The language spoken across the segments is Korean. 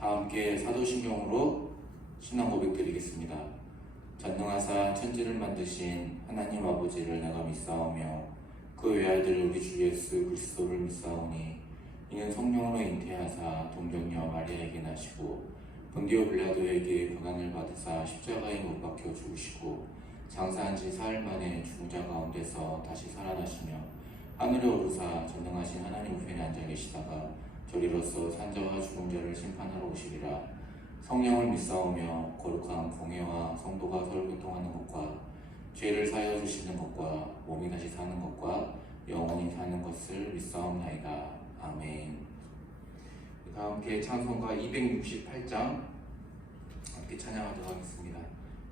다 함께 사도신경으로 신앙 고백 드리겠습니다. 전능하사 천지를 만드신 하나님 아버지를 내가 믿사오며 그 외아들 우리 주 예수 그리스도를 믿사오니 이는 성령으로 잉태하사 동정녀 마리아에게 나시고 본디오 빌라도에게 고난을 받으사 십자가에 못 박혀 죽으시고 장사한 지 사흘 만에 죽은 자 가운데서 다시 살아나시며 하늘에 오르사 전능하신 하나님 우편에 앉아 계시다가 저리로서 산자와 죽은 자를 심판하러 오시리라. 성령을 믿사오며 거룩한 공회와 성도가 서로 교통하는 것과 죄를 사하여 주시는 것과 몸이 다시 사는 것과 영원히 사는 것을 믿사옵나이다. 아멘. 다 함께 찬송가 268장 함께 찬양하도록 하겠습니다.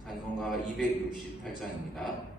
찬송가 268장입니다.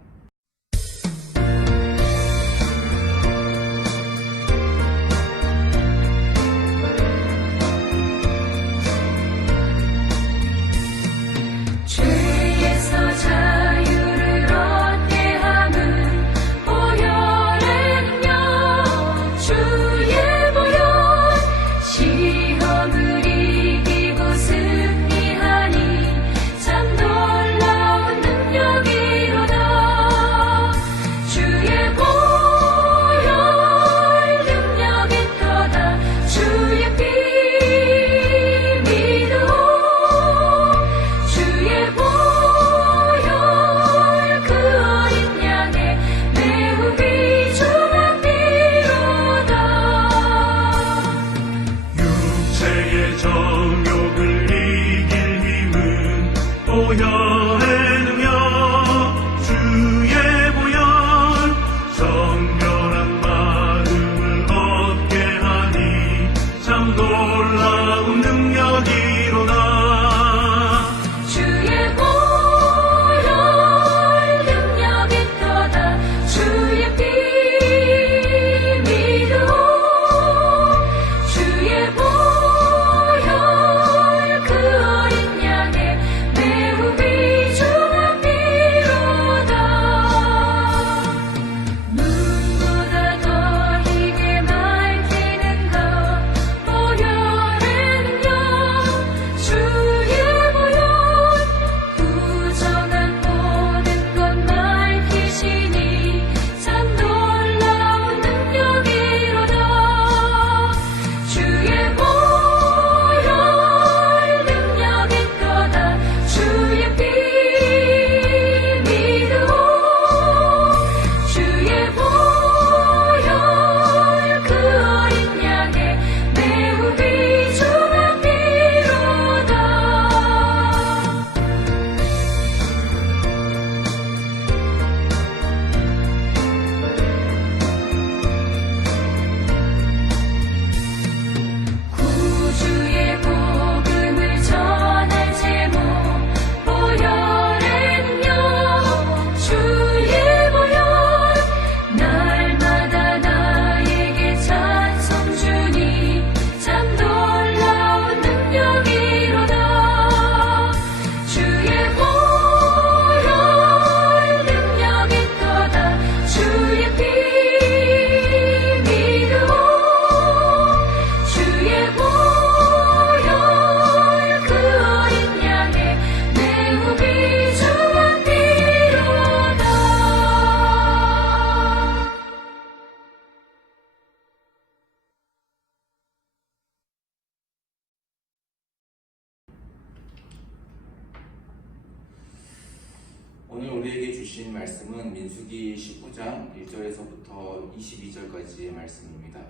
오늘 우리에게 주신 말씀은 민수기 19장 1절에서부터 22절까지의 말씀입니다.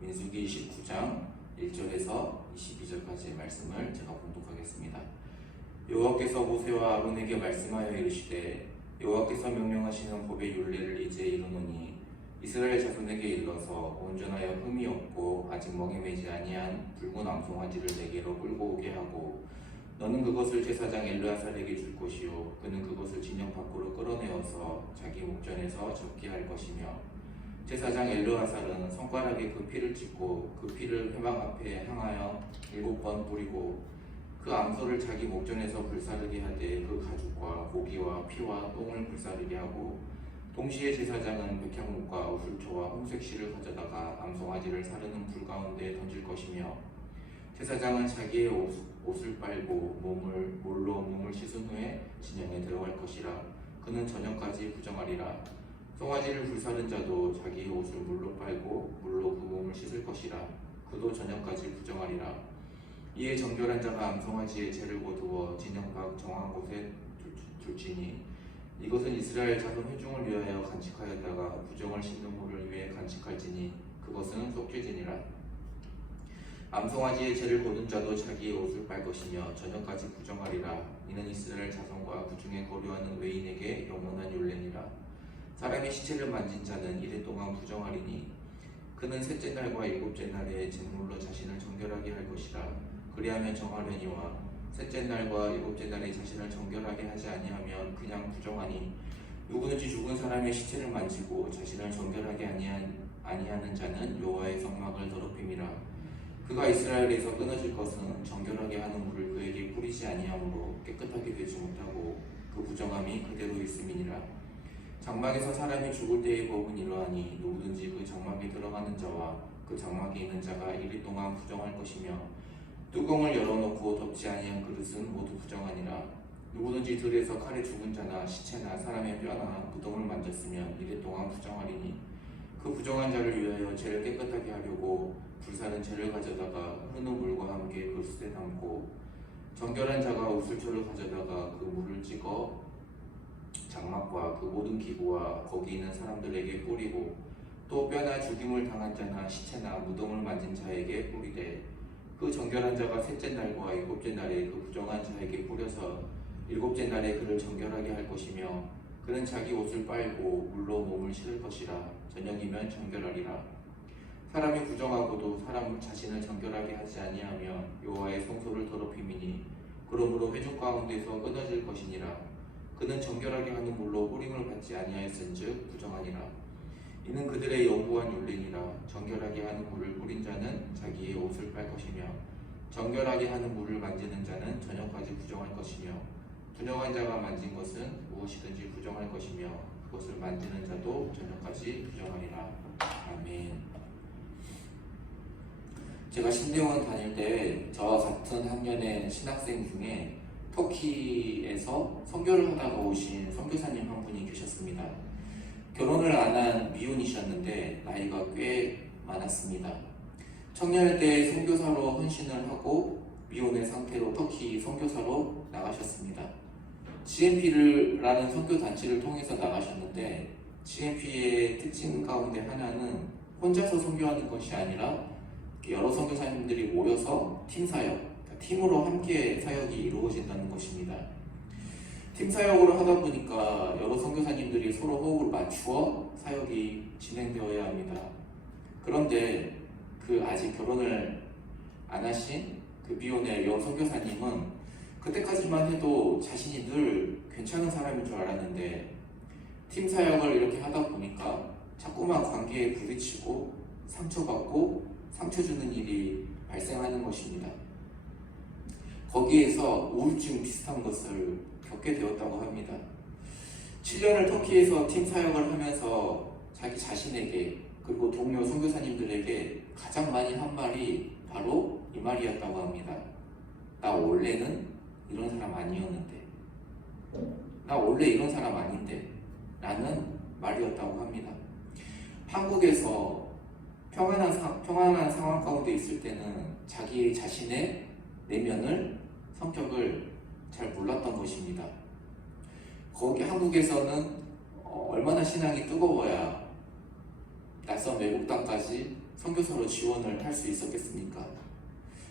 민수기 19장 1절에서 22절까지의 말씀을 제가 봉독하겠습니다. 여호와께서 모세와 아론에게 말씀하여 이르시되 여호와께서 명령하시는 법의 율례를 이제 이루노니 이스라엘 자손에게 일러서 온전하여 흠이 없고 아직 멍에 매지 아니한 붉은 암송아지를 내게로 끌고 오게 하고 너는 그것을 제사장 엘르아살에게 줄 것이요 그는 그것을 진영 밖으로 끌어내어서 자기 목전에서 적게 할 것이며 제사장 엘르아살은 손가락에 그 피를 찍고 그 피를 회막 앞에 향하여 7번 뿌리고 그 암소를 자기 목전에서 불사르게 하되 그 가죽과 고기와 피와 똥을 불사르게 하고 동시에 제사장은 백향목과 우슬초와 홍색 실을 가져다가 암송아지를 사르는 불 가운데 던질 것이며 제사장은 자기의 옷을 빨고 물로 몸을 씻은 후에 진영에 들어갈 것이라. 그는 저녁까지 부정하리라. 송아지를 불사른 자도 자기의 옷을 물로 빨고 물로 그 몸을 씻을 것이라. 그도 저녁까지 부정하리라. 이에 정결한 자가 암송아지의 죄를 거두어 진영 밖 정한 곳에 둘지니 이것은 이스라엘 자손 회중을 위하여 간직하였다가 부정을 씻는 물을 위해 간직할지니 그것은 속죄지니라. 암송아지의 죄를 거둔 자도 자기의 옷을 빨 것이며 저녁까지 부정하리라. 이는 이스라엘 자손과 그 중에 거류하는 외인에게 영원한 율례니라. 사람의 시체를 만진 자는 이래 동안 부정하리니 그는 셋째 날과 일곱째 날에 제물로 자신을 정결하게 할 것이라. 그리하면 정하려니와 셋째 날과 일곱째 날에 자신을 정결하게 하지 아니하면 그냥 부정하니 누구든지 죽은 사람의 시체를 만지고 자신을 정결하게 아니하는 자는 여호와의 성막을 더럽힘이라. 그가 이스라엘에서 끊어질 것은 정결하게 하는 물을 그에게 뿌리지 아니하므로 깨끗하게 되지 못하고 그 부정함이 그대로 있음이니라. 장막에서 사람이 죽을 때의 법은 이러하니 누구든지 그 장막에 들어가는 자와 그 장막에 있는 자가 이리 동안 부정할 것이며 뚜껑을 열어놓고 덮지 아니한 그릇은 모두 부정하니라. 누구든지 들에서 칼에 죽은 자나 시체나 사람의 뼈나 무덤을 만졌으면 이래 동안 부정하리니 그 부정한 자를 위하여 죄를 깨끗하게 하려고 불사른 죄를 가져다가 흐르는 물과 함께 그릇에 담고 정결한 자가 우슬초를 가져다가 그 물을 찍어 장막과 그 모든 기구와 거기 있는 사람들에게 뿌리고 또 뼈나 죽임을 당한 자나 시체나 무덤을 만진 자에게 뿌리되 그 정결한 자가 셋째 날과 일곱째 날에 그 부정한 자에게 뿌려서 일곱째 날에 그를 정결하게 할 것이며 그는 자기 옷을 빨고 물로 몸을 씻을 것이라. 저녁이면 정결하리라. 사람이 부정하고도 사람 자신을 정결하게 하지 아니하면 여호와의 성소를 더럽힘이니 그러므로 회중 가운데서 끊어질 것이니라. 그는 정결하게 하는 물로 뿌림을 받지 아니하였은즉 부정하니라. 이는 그들의 영구한 율례니라. 정결하게 하는 물을 뿌린 자는 자기의 옷을 빨 것이며 정결하게 하는 물을 만지는 자는 저녁까지 부정할 것이며 부정한 자가 만진 것은 무엇이든지 부정할 것이며 그것을 만지는 자도 저녁까지 부정하리라. 아멘. 제가 신대원 다닐 때 저와 같은 학년의 신학생 중에 터키에서 선교를 하다가 오신 선교사님 한 분이 계셨습니다. 결혼을 안 한 미혼이셨는데 나이가 꽤 많았습니다. 청년일 때 선교사로 헌신을 하고 미혼의 상태로 터키 선교사로 나가셨습니다. GMP라는 선교단체를 통해서 나가셨는데 GMP의 특징 가운데 하나는 혼자서 선교하는 것이 아니라 여러 선교사님들이 모여서 팀사역, 팀으로 함께 사역이 이루어진다는 것입니다. 팀 사역으로 하다 보니까 여러 선교사님들이 서로 호흡을 맞추어 사역이 진행되어야 합니다. 그런데 아직 결혼을 안 하신 그 미혼의 여 선교사님은 그때까지만 해도 자신이 늘 괜찮은 사람인 줄 알았는데 팀 사역을 이렇게 하다 보니까 자꾸만 관계에 부딪히고 상처받고 상처 주는 일이 발생하는 것입니다. 거기에서 우울증 비슷한 것을 겪게 되었다고 합니다. 7년을 터키에서 팀 사역을 하면서 자기 자신에게 그리고 동료 선교사님들에게 가장 많이 한 말이 바로 이 말이었다고 합니다. 나 원래는 이런 사람 아니었는데, 나 원래 이런 사람 아닌데 라는 말이었다고 합니다. 한국에서 평안한 상황 가운데 있을 때는 자기 자신의 내면을, 성격을 잘 몰랐던 것입니다. 거기 한국에서는 얼마나 신앙이 뜨거워야 낯선 외국 땅까지 선교사로 지원을 할 수 있었겠습니까?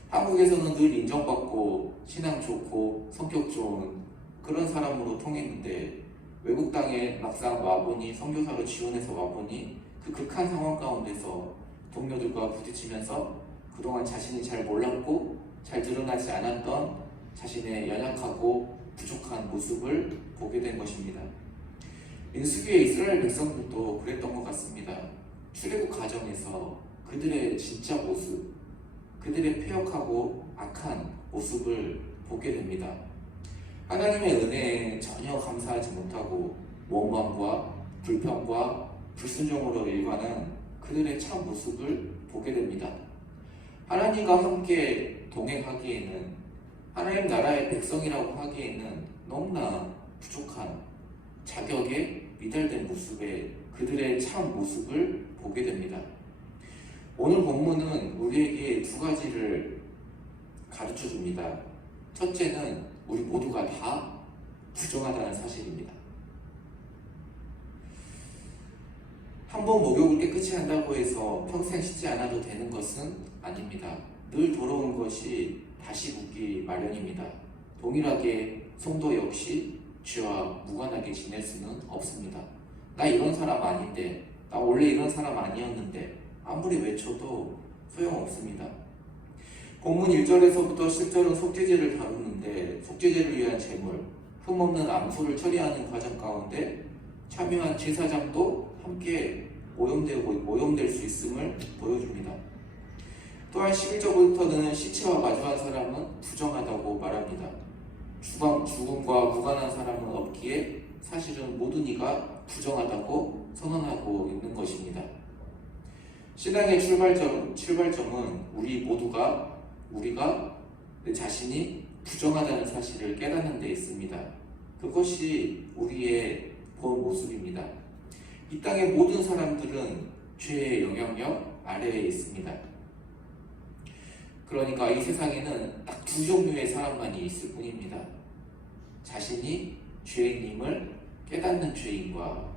한국에서는 늘 인정받고 신앙 좋고 성격 좋은 그런 사람으로 통했는데 외국 땅에 막상 와보니, 선교사로 지원해서 와보니 그 극한 상황 가운데서 동료들과 부딪히면서 그동안 자신이 잘 몰랐고 잘 드러나지 않았던 자신의 연약하고 부족한 모습을 보게 된 것입니다. 민수기의 이스라엘 백성들도 그랬던 것 같습니다. 출애굽 과정에서 그들의 진짜 모습, 그들의 패역하고 악한 모습을 보게 됩니다. 하나님의 은혜에 전혀 감사하지 못하고 원망과 불평과 불순종으로 일관한 그들의 참 모습을 보게 됩니다. 하나님과 함께 동행하기에는, 하나님 나라의 백성이라고 하기에는 너무나 부족한 자격에 미달된 모습에 그들의 참 모습을 보게 됩니다. 오늘 본문은 우리에게 두 가지를 가르쳐 줍니다. 첫째는 우리 모두가 다 부정하다는 사실입니다. 한번 목욕을 깨끗이 한다고 해서 평생 씻지 않아도 되는 것은 아닙니다. 늘 더러운 것이 다시 묻기 마련입니다. 동일하게 성도 역시 죄와 무관하게 지낼 수는 없습니다. 나 이런 사람 아닌데, 나 원래 이런 사람 아니었는데 아무리 외쳐도 소용없습니다. 본문 1절에서부터 10절은 속죄제를 다루는데, 속죄제를 위한 제물, 흠없는 암소를 처리하는 과정 가운데 참여한 제사장도 함께 오염될 수 있음을 보여줍니다. 또한 11절부터는 시체와 마주한 사람은 부정하다고 말합니다. 죽음과 무관한 사람은 없기에 사실은 모든 이가 부정하다고 선언하고 있는 것입니다. 신앙의 출발점은 우리가 내 자신이 부정하다는 사실을 깨닫는 데 있습니다. 그것이 우리의 본 모습입니다. 이 땅의 모든 사람들은 죄의 영향력 아래에 있습니다. 그러니까 이 세상에는 딱 두 종류의 사람만이 있을 뿐입니다. 자신이 죄인임을 깨닫는 죄인과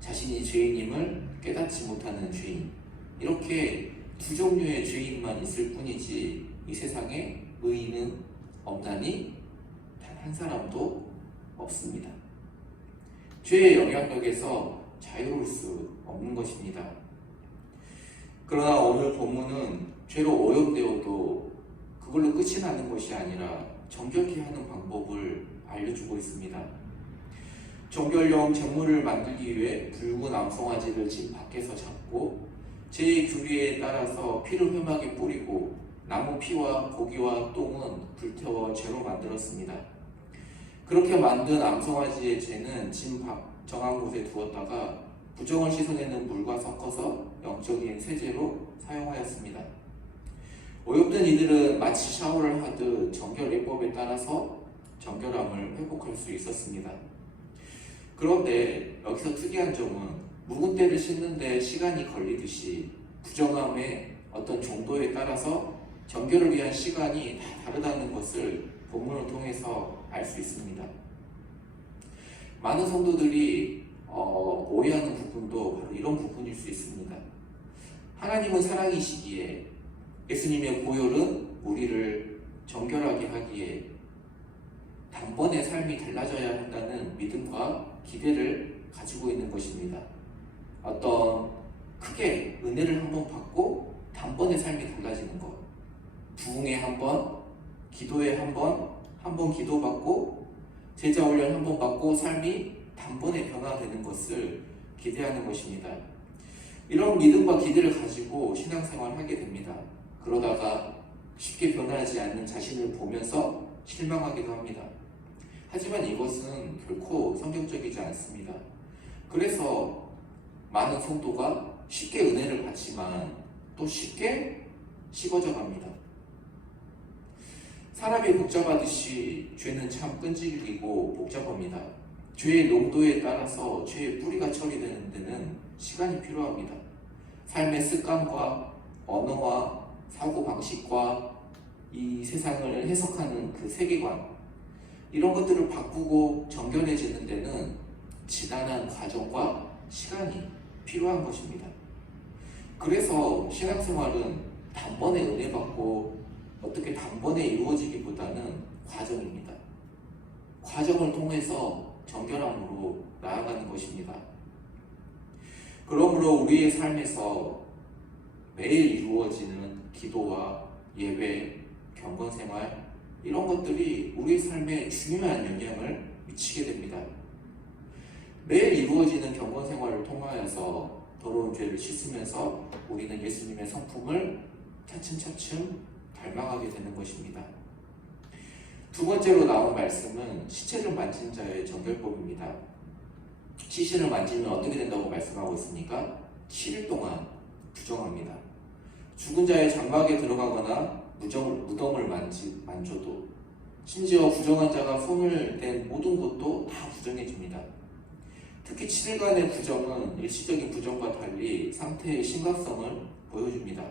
자신이 죄인임을 깨닫지 못하는 죄인, 이렇게 두 종류의 죄인만 있을 뿐이지 이 세상에 의인은 없나니 단 한 사람도 없습니다. 죄의 영향력에서 자유로울 수 없는 것입니다. 그러나 오늘 본문은 죄로 오염되어도 그걸로 끝이 나는 것이 아니라 정결케 하는 방법을 알려주고 있습니다. 정결용 제물을 만들기 위해 붉은 암송아지를 집 밖에서 잡고 제 규례에 따라서 피를 흠하게 뿌리고 나무 피와 고기와 똥은 불태워 죄로 만들었습니다. 그렇게 만든 암송아지의 죄는 집 밖 정한 곳에 두었다가 부정을 씻어내는 물과 섞어서 영적인 세제로 사용하였습니다. 오염된 이들은 마치 샤워를 하듯 정결 예법에 따라서 정결함을 회복할 수 있었습니다. 그런데 여기서 특이한 점은 묵은 때를 씻는데 시간이 걸리듯이 부정함의 어떤 정도에 따라서 정결을 위한 시간이 다 다르다는 것을 본문을 통해서 알 수 있습니다. 많은 성도들이 오해하는 부분도 바로 이런 부분일 수 있습니다. 하나님은 사랑이시기에 예수님의 보혈은 우리를 정결하게 하기에 단번에 삶이 달라져야 한다는 믿음과 기대를 가지고 있는 것입니다. 어떤 크게 은혜를 한번 받고 단번에 삶이 달라지는 것, 부흥에 한번, 기도에 한번 기도받고 제자 훈련 한번 받고 삶이 단번에 변화되는 것을 기대하는 것입니다. 이런 믿음과 기대를 가지고 신앙생활을 하게 됩니다. 그러다가 쉽게 변하지 않는 자신을 보면서 실망하기도 합니다. 하지만 이것은 결코 성경적이지 않습니다. 그래서 많은 성도가 쉽게 은혜를 받지만 또 쉽게 식어져 갑니다. 사람이 복잡하듯이 죄는 참 끈질기고 복잡합니다. 죄의 농도에 따라서 죄의 뿌리가 처리되는 데는 시간이 필요합니다. 삶의 습관과 언어와 사고방식과 이 세상을 해석하는 그 세계관, 이런 것들을 바꾸고 정결해지는 데는 지난한 과정과 시간이 필요한 것입니다. 그래서 신앙생활은 단번에 은혜 받고 어떻게 단번에 이루어지기보다는 과정입니다. 과정을 통해서 정결함으로 나아가는 것입니다. 그러므로 우리의 삶에서 매일 이루어지는 기도와 예배, 경건생활, 이런 것들이 우리의 삶에 중요한 영향을 미치게 됩니다. 매일 이루어지는 경건생활을 통하여서 더러운 죄를 씻으면서 우리는 예수님의 성품을 차츰차츰 닮아가게 되는 것입니다. 두 번째로 나온 말씀은 시체를 만진 자의 정결법입니다. 시신을 만지면 어떻게 된다고 말씀하고 있습니까? 7일 동안 부정합니다. 죽은 자의 장막에 들어가거나 무덤을 만져도, 심지어 부정한 자가 손을 댄 모든 것도 다 부정해집니다. 특히 7일간의 부정은 일시적인 부정과 달리 상태의 심각성을 보여줍니다.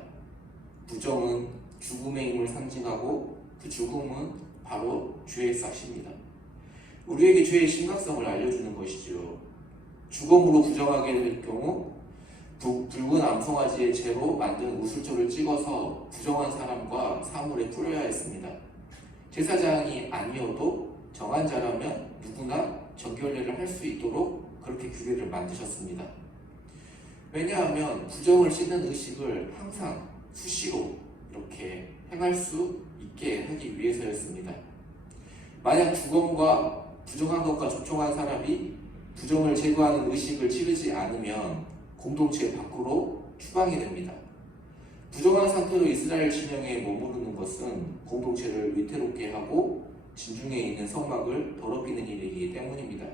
부정은 죽음의 힘을 상징하고 그 죽음은 바로 죄의 싹입니다. 우리에게 죄의 심각성을 알려주는 것이죠. 주검으로 부정하게 될 경우 붉은 암송아지의 재로 만든 우슬초를 찍어서 부정한 사람과 사물에 뿌려야 했습니다. 제사장이 아니어도 정한 자라면 누구나 정결례를 할 수 있도록 그렇게 규례를 만드셨습니다. 왜냐하면 부정을 씻는 의식을 항상 수시로 이렇게 행할 수 있게 하기 위해서였습니다. 만약 주검과 부정한 것과 접촉한 사람이 부정을 제거하는 의식을 치르지 않으면 공동체 밖으로 추방이 됩니다. 부정한 상태로 이스라엘 진영에 머무르는 것은 공동체를 위태롭게 하고 진중에 있는 성막을 더럽히는 일이기 때문입니다.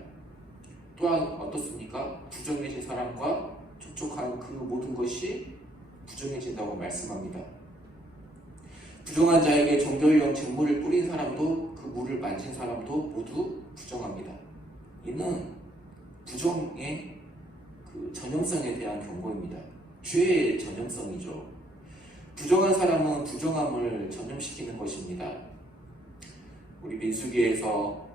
또한 어떻습니까? 부정해진 사람과 접촉한 그 모든 것이 부정해진다고 말씀합니다. 부정한 자에게 정결용 잿물을 뿌린 사람도 그 물을 만진 사람도 모두 부정합니다. 이는 부정의 그 전형성에 대한 경고입니다. 죄의 전형성이죠. 부정한 사람은 부정함을 전염시키는 것입니다. 우리 민수기에서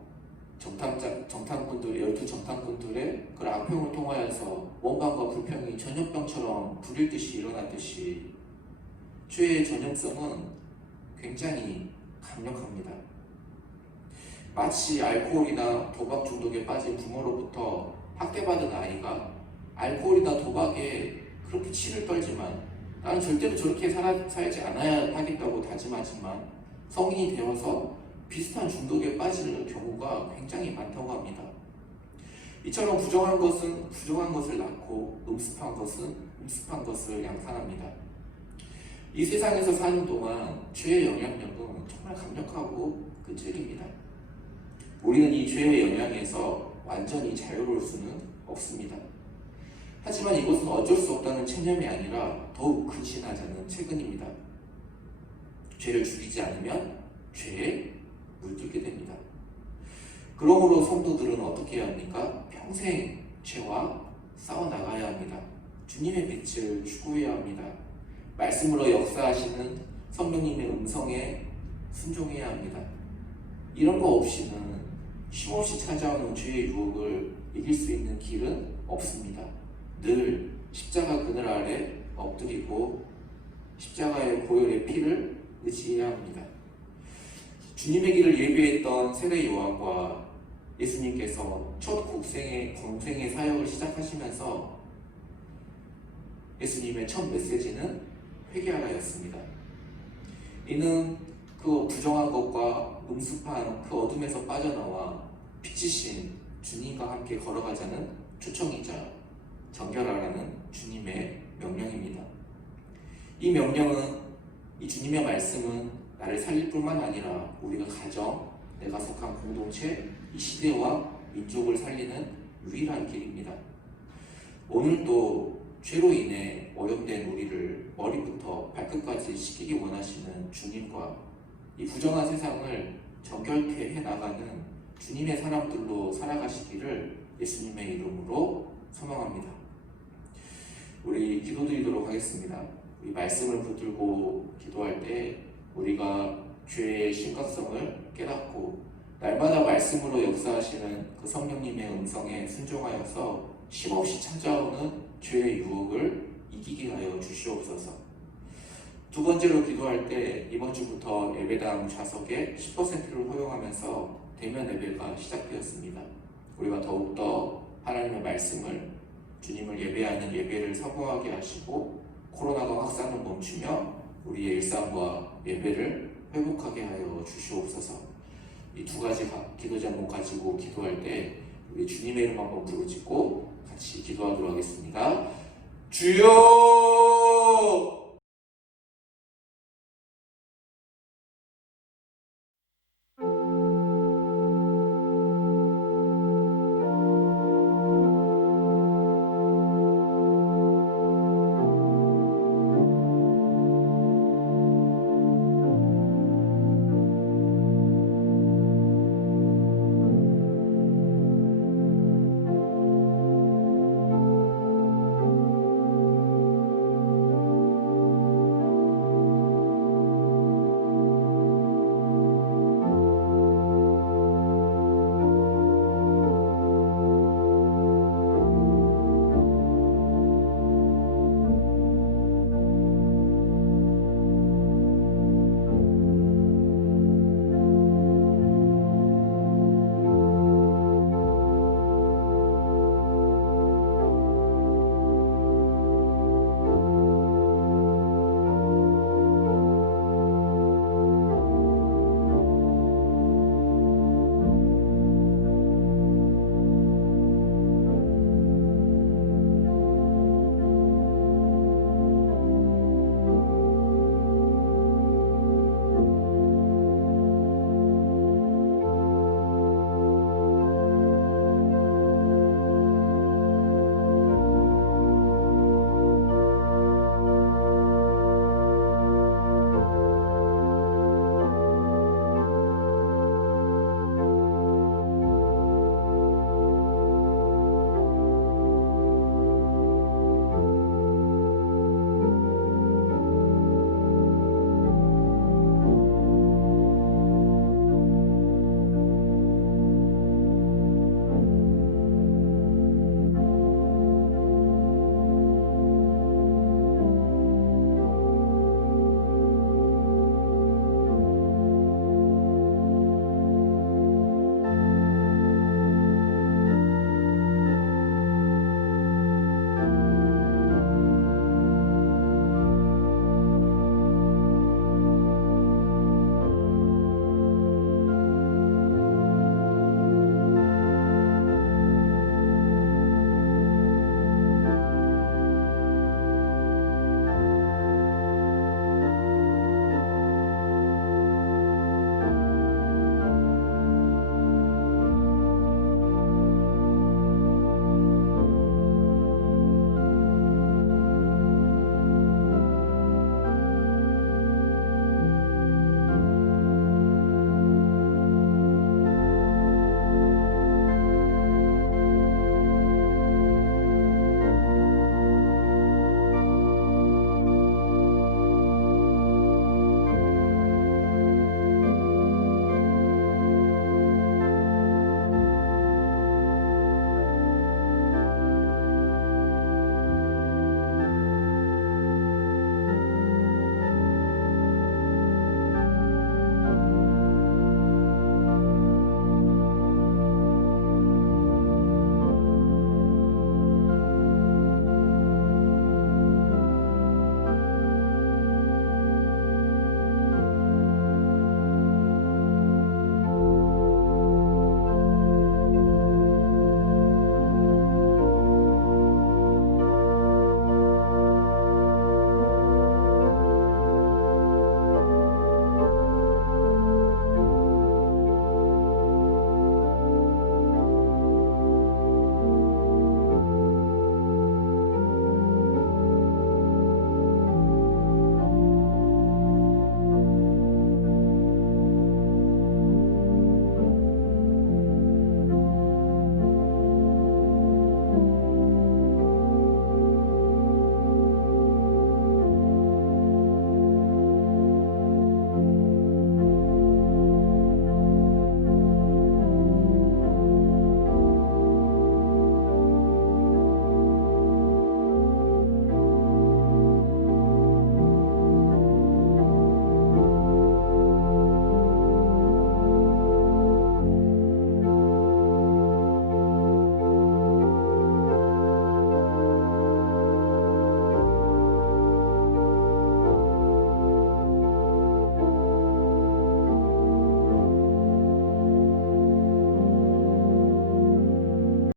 정탐꾼들, 12정탐꾼들의 그 악평을 통하여서 원망과 불평이 전염병처럼 불일듯이 일어났듯이 죄의 전염성은 굉장히 강력합니다. 마치 알코올이나 도박 중독에 빠진 부모로부터 학대받은 아이가 알코올이나 도박에 그렇게 치를 떨지만 나는 절대로 저렇게 살지 않아야 하겠다고 다짐하지만 성인이 되어서 비슷한 중독에 빠질 경우가 굉장히 많다고 합니다. 이처럼 부정한 것은 부정한 것을 낳고 음습한 것은 음습한 것을 양산합니다. 이 세상에서 사는 동안 죄의 영향력은 정말 강력하고 끈질깁니다. 우리는 이 죄의 영향에서 완전히 자유로울 수는 없습니다. 하지만 이것은 어쩔 수 없다는 체념이 아니라 더욱 근신하자는 체근입니다. 죄를 죽이지 않으면 죄에 물들게 됩니다. 그러므로 성도들은 어떻게 해야 합니까? 평생 죄와 싸워나가야 합니다. 주님의 빛을 추구해야 합니다. 말씀으로 역사하시는 성령님의 음성에 순종해야 합니다. 이런 거 없이는 쉼없이 찾아오는 죄의 유혹을 이길 수 있는 길은 없습니다. 늘 십자가 그늘 아래 엎드리고 십자가의 보혈의 피를 의지해야 합니다. 주님의 길을 예비했던 세례 요한과 예수님께서 첫 공생의 사역을 시작하시면서 예수님의 첫 메시지는 회개하라였습니다. 이는 그 부정한 것과 음습한 그 어둠에서 빠져나와 빛이신 주님과 함께 걸어가자는 초청이자 정결하라는 주님의 명령입니다. 이 명령은, 이 주님의 말씀은 나를 살릴 뿐만 아니라 우리가 가정, 내가 속한 공동체, 이 시대와 민족을 살리는 유일한 길입니다. 오늘도 죄로 인해 오염된 우리를 머리부터 발끝까지 씻기기 원하시는 주님과 이 부정한 세상을 정결케 해나가는 주님의 사람들로 살아가시기를 예수님의 이름으로 소망합니다. 우리 기도드리도록 하겠습니다. 이 말씀을 붙들고 기도할 때 우리가 죄의 심각성을 깨닫고 날마다 말씀으로 역사하시는 그 성령님의 음성에 순종하여서 쉼없이 찾아오는 죄의 유혹을 이기게 하여 주시옵소서. 두 번째로 기도할 때 이번 주부터 예배당 좌석에 10%를 허용하면서 대면 예배가 시작되었습니다. 우리가 더욱더 하나님의 말씀을, 주님을 예배하는 예배를 사모하게 하시고 코로나가 확산을 멈추며 우리의 일상과 예배를 회복하게 하여 주시옵소서. 이 두 가지 기도 제목 가지고 기도할 때 우리 주님의 이름 한번 부르짖고 같이 기도하도록 하겠습니다. 주여!